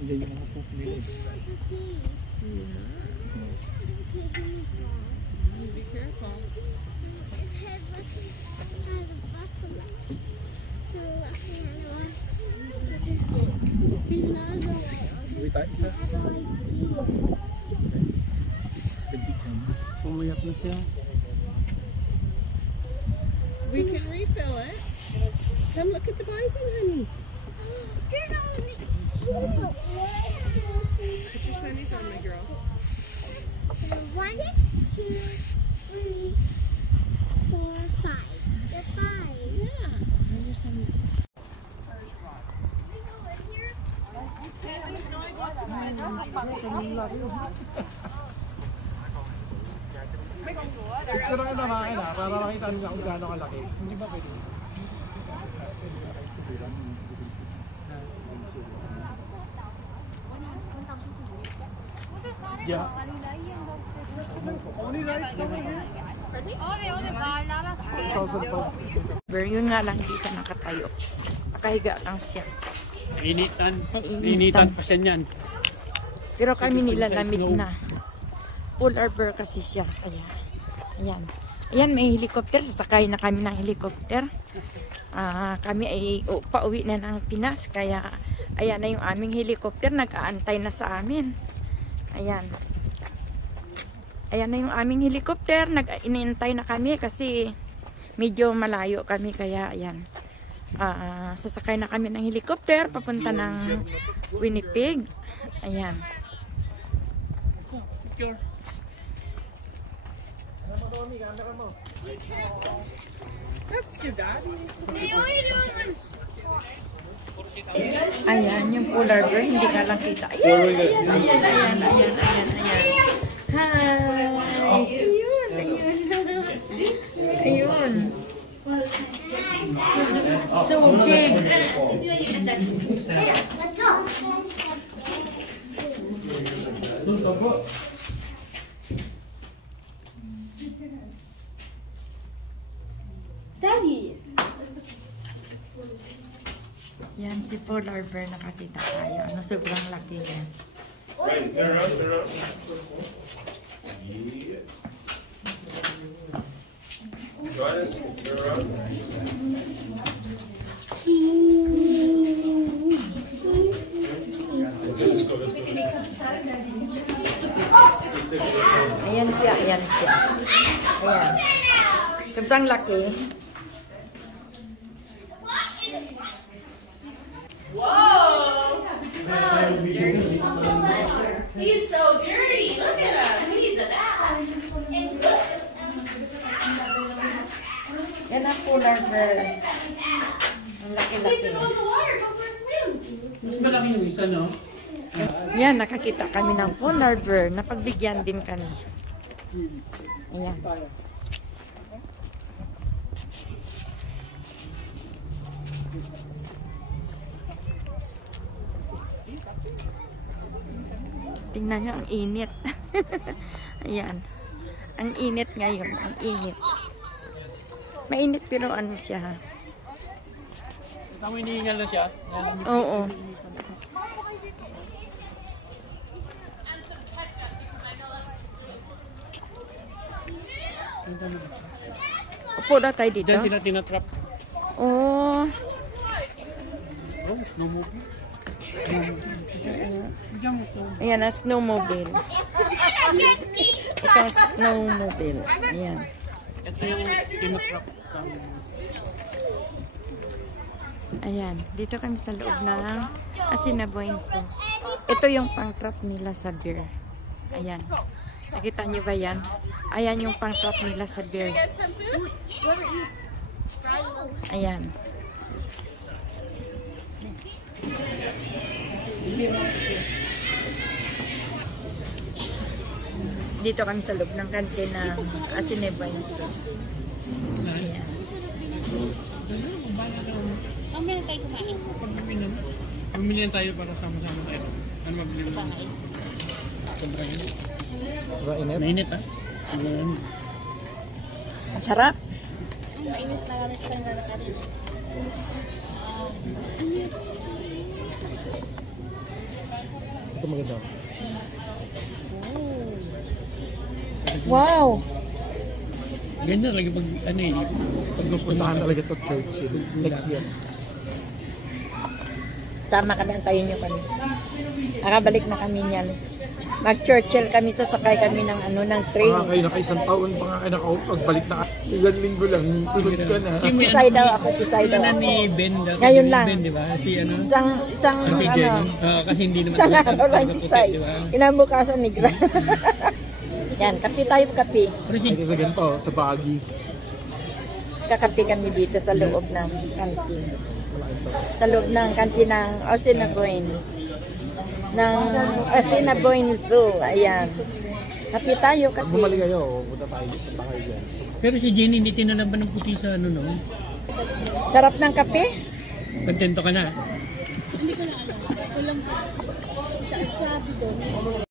Hindi yung mga pupili. Be careful. Uwi tayo isa. Pumayat na siya. We can refill it. Come look at the bison, honey. Put your sunnies on, my girl. 1, 2, 3, 4, 5. There's 5. Yeah. Where are your sunnies? Picture ka naman na para makita nyo kung gaano kalaki. Hindi ba pwede? Yeah. Only right over here. Pero yun nga lang, hindi siya nakatayo. Nakahiga lang siya. Initan pa siya niyan. Pero kami nilalamig na. Polar bear kasi siya. Kaya, ayan. Ayan, may helicopter. Sasakay na kami ng helicopter. Kami ay pauwi na ng Pinas. Kaya, ayan na yung aming helicopter. Nag-aantay na sa amin. Ayan. Ayan na yung aming helicopter. Nag-inintay na kami kasi medyo malayo kami. Kaya, ayan. Sasakay na kami ng helicopter. Papunta ng Winnipeg. Ayan. Picture. That's too bad. Ayan, yung polar bear, hindi ka lang kita. Ayan, ayan, ayan, ayan, ayan, ayan. Hi! Ayun, ayun. Ayun. So big. Let's go. Daddy! Yan, si polar bear, nakakita tayo. Ano, sobrang laki niya. Right, turn around, turn around. Yeah. Johannes, turn around. Let's go, let's go. Ayan siya, ayan siya. Ayan. Sobrang laki. Whoa! Oh, he's dirty. He's so dirty. Look at him. He's a bad. Yan ang polar bear. Ang He laki-laki. needs to go in the water. Go for a swim. Mas malaki yung isa, no? Yan, nakakita kami ng polar bear. Napagbigyan din kami. Ayan. Tingnan nyo, ang init. Ayan. Ang init ngayon. Ang init. Mainit pero ano siya. Tama, hinihingal na siya. Oo. Upo na tayo dito. Diyan sila tinatrap. Oh. Oh, snowmobile. Ayan na, snowmobile. Ito ang snowmobile. Ayan. Ito yung tinatrap. Ayan. Dito kami sa loob ng Assiniboine Zoo. Ito yung pang-trap nila sa bear. Ayan. Nakita niyo ba yan? Ayan yung pang-trap nila sa bear. Get some food? Ayan. Dito kami sa loob ng kantin ng Asinebans. Ayan. Mamaya tayo kumain. Bumili na tayo para sama-sama tayo. Ano mabili mo? Sobrang init. Sobrang init? Mainit ah. Ang sarap. Ang mainis na namin ito ng lalakarin. Ito maganda. Wow! Ganyan lagi pag ano eh. Pag gustuhan talaga ito church next year. Sama kami, antayin nyo kami. Nakabalik na kami niyan. Mag-Churchill kami, sasakay kami ng ano, ng train. Mga kayo naka-isang taon pa nga kayo nakapagbalik na isang linggo lang. Sunod ka na. Kisay daw ako, kisay daw ako. Ni Ben, Ngayon lang. Ben, di ba? Si ano? Isang Si Jen. ano, Kasi hindi naman. isang araw lang kisay. Di ba? Inabukasan ni Gra. Yan, kape tayo, kape. Ito sa ganito, sa Baguio. Kakape kami dito sa loob ng kantin. Wala ito. Sa loob ng kantin ng Assiniboine. Ng Assiniboine Zoo. Ayan. Kape tayo, Pag kape. bumalik kayo, punta tayo. Punta kayo dyan. Pero si Jen hindi tinalaban ng puti sa ano, no? Sarap ng kape. Kontento ka na. Hindi ko na alam. Walang sabi doon.